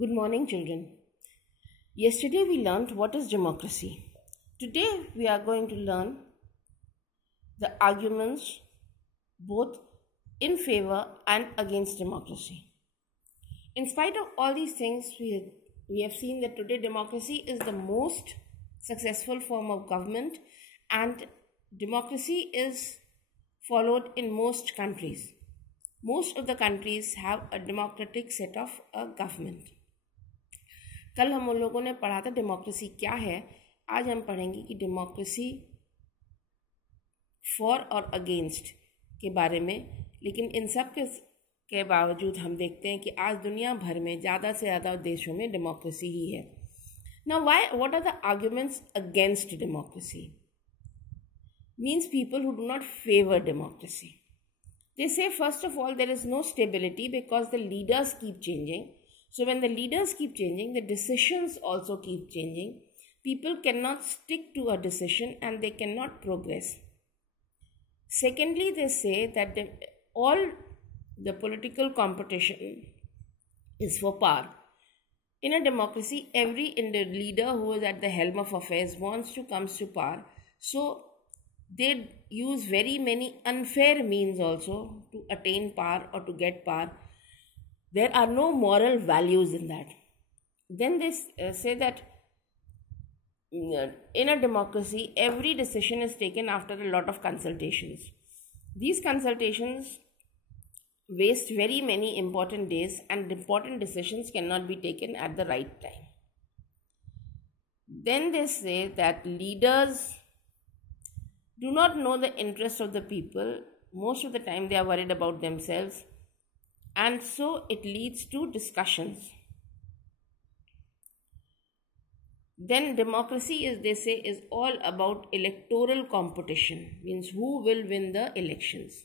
Good morning, children. Yesterday we learned what is democracy. Today we are going to learn the arguments both in favor and against democracy. In spite of all these things, we have seen that today democracy is the most successful form of government, and democracy is followed in most countries. Most of the countries have a democratic set of a government. कल हम उन लोगों ने पढ़ा था democracy क्या है. आज हम पढ़ेंगे कि डेमोक्रेसी फॉर और अगेंस्ट के बारे में. लेकिन इन सब के बावजूद हम देखते हैं कि आज दुनिया भर में ज़्यादा से ज़्यादा देशों में डेमोक्रेसी ही है. Now what are the arguments against democracy? Means people who do not favour democracy. They say, first of all, there is no stability because the leaders keep changing. So when the leaders keep changing, the decisions also keep changing. People cannot stick to a decision and they cannot progress. Secondly, they say that all the political competition is for power. In a democracy, every leader who is at the helm of affairs wants to come to power. So they use very many unfair means also to attain power or to get power. There are no moral values in that. Then they say that in a democracy, every decision is taken after a lot of consultations. These consultations waste very many important days, and important decisions cannot be taken at the right time. Then they say that leaders do not know the interests of the people. Most of the time they are worried about themselves, and so it leads to discussions. Then democracy is, they say, is all about electoral competition, means who will win the elections,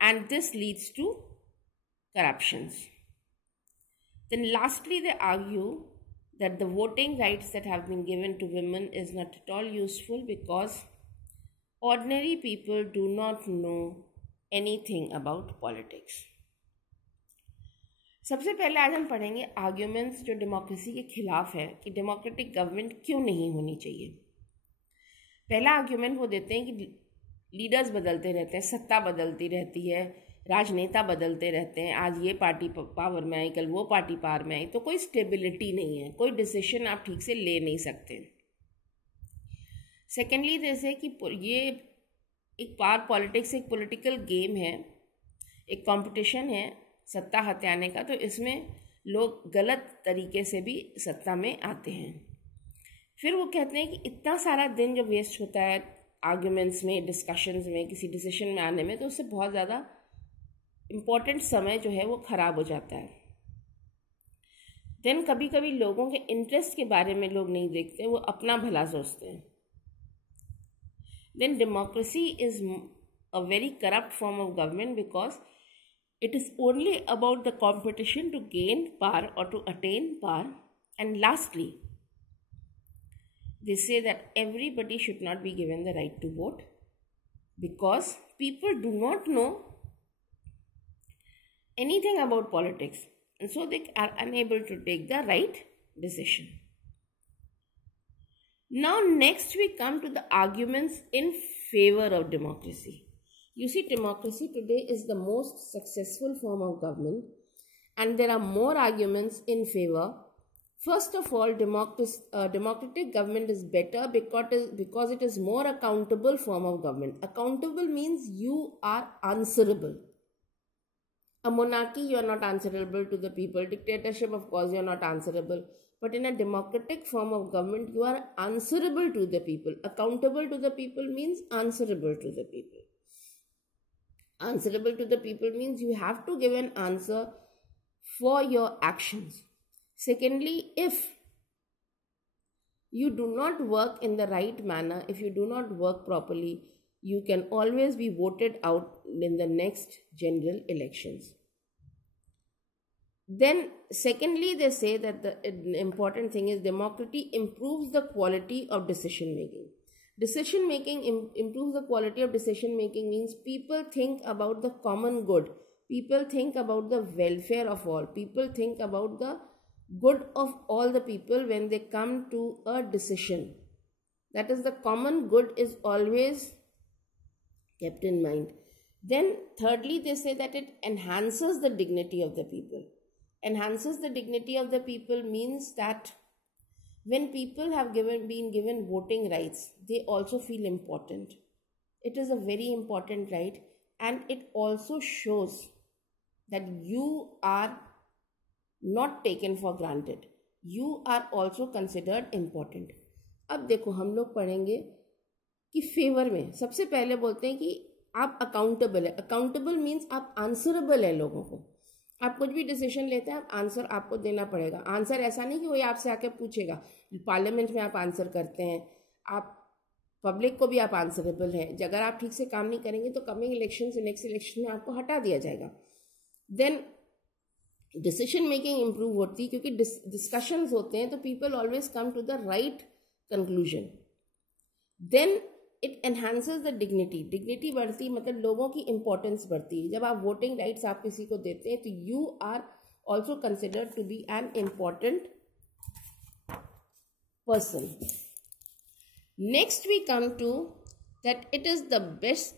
and this leads to corruptions. Then lastly they argue that the voting rights that have been given to women is not at all useful because ordinary people do not know anything about politics. सबसे पहले आज हम पढ़ेंगे arguments जो democracy के खिलाफ है कि डेमोक्रेटिक गवर्नमेंट क्यों नहीं होनी चाहिए. पहला आर्ग्यूमेंट वो देते हैं कि लीडर्स बदलते रहते हैं, सत्ता बदलती रहती है, राजनेता बदलते रहते हैं. आज ये पार्टी पावर में आई, कल वो पार्टी पावर में आई, तो कोई स्टेबिलिटी नहीं है, कोई डिसीजन आप ठीक से ले नहीं सकते. सेकेंडली जैसे कि ये एक पावर पॉलिटिक्स एक पॉलिटिकल गेम है, एक कंपटीशन है सत्ता हथियाने का, तो इसमें लोग गलत तरीके से भी सत्ता में आते हैं. फिर वो कहते हैं कि इतना सारा दिन जो वेस्ट होता है आर्ग्यूमेंट्स में, डिस्कशंस में, किसी डिसीजन में आने में, तो उससे बहुत ज़्यादा इम्पोर्टेंट समय जो है वो ख़राब हो जाता है. देन कभी कभी लोगों के इंटरेस्ट के बारे में लोग नहीं देखते, वो अपना भला सोचते हैं. Then democracy is a very corrupt form of government because it is only about the competition to gain power or to attain power. And lastly, they say that everybody should not be given the right to vote because people do not know anything about politics, and so they are unable to take the right decision. Now next we come to the arguments in favor of democracy. You see, democracy today is the most successful form of government, and there are more arguments in favor. First of all, democratic government is better because it is more accountable form of government. Accountable means you are answerable. A monarchy, you are not answerable to the people. Dictatorship, of course, you are not answerable. But in a democratic form of government, you are answerable to the people. Accountable to the people means answerable to the people. Answerable to the people means you have to give an answer for your actions. Secondly, if you do not work in the right manner, if you do not work properly, you can always be voted out in the next general elections. Then secondly, they say that the important thing is democracy improves the quality of decision making. Decision making improves the quality of decision making means people think about the common good People think about the welfare of all. People think about the good of all the people when they come to a decision. That is, the common good is always kept in mind. Then thirdly, they say that it enhances the dignity of the people. Enhances the dignity of the people means that when people have been given voting rights, they also feel important. It is a very important right, and it also shows that you are not taken for granted. You are also considered important. अब देखो, हम लोग पढ़ेंगे कि favour में सबसे पहले बोलते हैं कि आप अकाउंटेबल है. अकाउंटेबल मीन्स आप आंसरेबल है लोगों को. आप कुछ भी डिसीजन लेते हैं, आप आंसर आपको देना पड़ेगा. आंसर ऐसा नहीं कि वही आपसे आके पूछेगा. पार्लियामेंट में आप आंसर करते हैं, आप पब्लिक को भी आप आंसरेबल हैं. अगर आप ठीक से काम नहीं करेंगे तो कमिंग इलेक्शन से नेक्स्ट इलेक्शन में आपको हटा दिया जाएगा. देन डिसीजन मेकिंग इम्प्रूव होती है, क्योंकि डिस्कशंस होते हैं तो people always come to the right conclusion. Then it enhances the dignity. Dignity बढ़ती मतलब लोगों की इंपॉर्टेंस बढ़ती है. जब आप वोटिंग राइट्स आप किसी को देते हैं तो you are also considered to be an important person. Next we come to that it is the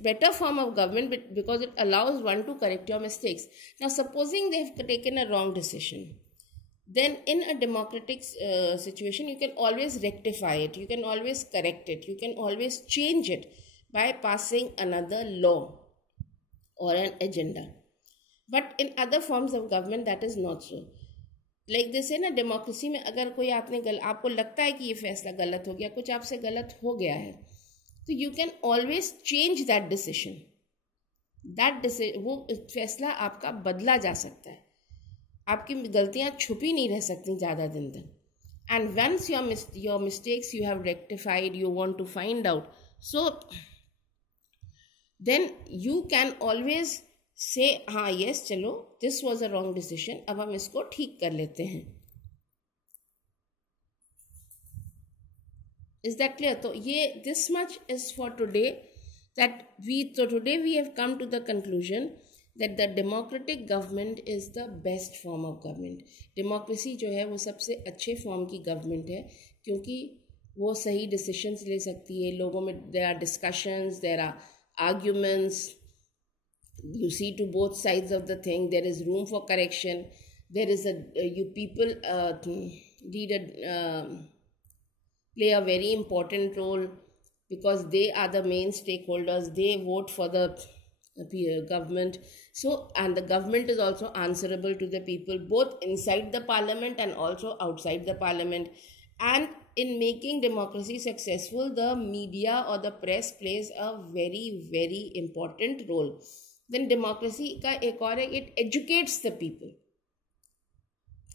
better form of government because it allows one to correct your mistakes. Now, supposing they have taken a wrong decision, then in a democratic situation, you can always rectify it, you can always correct it, you can always change it by passing another law or an agenda. But in other forms of government, that is not so. Like they say ना, democracy में अगर कोई आपको लगता है कि ये फैसला गलत हो गया, कुछ आपसे गलत हो गया है, तो you can always change that decision. वो फैसला आपका बदला जा सकता है. आपकी गलतियां छुपी नहीं रह सकती ज़्यादा दिन तक. And once your mistakes you have rectified, you want to find out, so then you can always say हाँ यस चलो this was a wrong decision, अब हम इसको ठीक कर लेते हैं. Is that clear? So this much is for today. Today we have come to the conclusion that the democratic government is the best form of government. Democracy जो है वो सबसे अच्छे फॉर्म की गवर्नमेंट है, क्योंकि वो सही डिसीजंस ले सकती है. लोगों में there are discussions, there are arguments, you see to both sides of the thing, there is room for correction, there is you people play a very important role because they are the main stakeholders. They vote for the government. So, and the government is also answerable to the people, both inside the parliament and also outside the parliament. And in making democracy successful, the media or the press plays a very, very important role. Then democracy ka ek aur hai, it educates the people.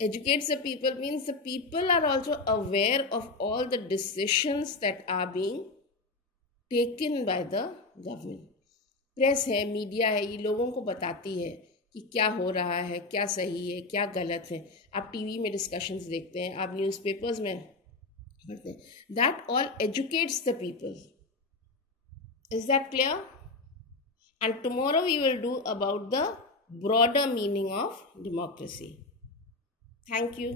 Educates the people means the people are also aware of all the decisions that are being taken by the government. Press है, media है, ये लोगों को बताती है कि क्या हो रहा है, क्या सही है, क्या गलत है. आप टीवी में डिस्कशंस देखते हैं, आप न्यूज़पेपर्स में पढ़ते हैं. That all educates the people. Is that clear? And tomorrow we will do about the broader meaning of democracy. Thank you.